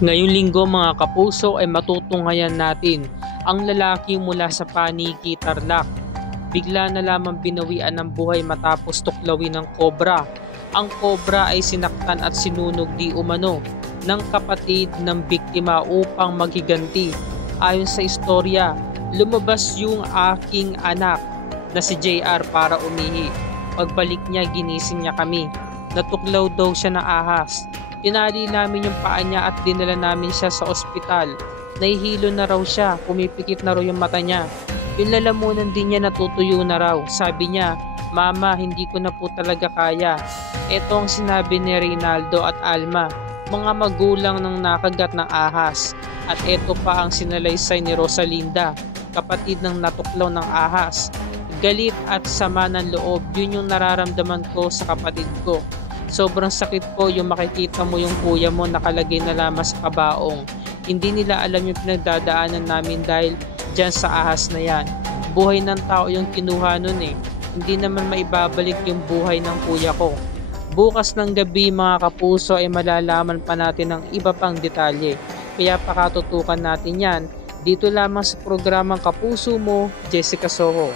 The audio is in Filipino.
Ngayong linggo mga kapuso ay matutunghayan natin ang lalaki mula sa Paniki, Tarlac. Bigla na lamang binawian ng buhay matapos tuklawin ng kobra. Ang kobra ay sinaktan at sinunog di umano ng kapatid ng biktima upang maghiganti. Ayon sa istorya, lumabas yung aking anak na si JR para umihi. Pagbalik niya, ginising niya kami. Natuklaw daw siya ng ahas. Tinali namin yung paa niya at dinala namin siya sa ospital. Nahihilo na raw siya, pumipikit na raw yung mata niya. Yung lalamunan din niya natutuyo na raw. Sabi niya, "Mama, hindi ko na po talaga kaya." Ito ang sinabi ni Reynaldo at Alma, mga magulang ng nakagat ng ahas. At ito pa ang sinalaysay ni Rosalinda, kapatid ng natuklaw ng ahas. Galit at sama ng loob, yun yung nararamdaman ko sa kapatid ko. Sobrang sakit po yung makikita mo yung kuya mo nakalagay na lamang sa kabaong. Hindi nila alam yung pinagdadaanan namin dahil dyan sa ahas na yan. Buhay ng tao yung kinuha nun eh. Hindi naman maibabalik yung buhay ng kuya ko. Bukas ng gabi mga kapuso ay malalaman pa natin ang iba pang detalye. Kaya pakatutukan natin yan dito lamang sa programang Kapuso Mo, Jessica Soho.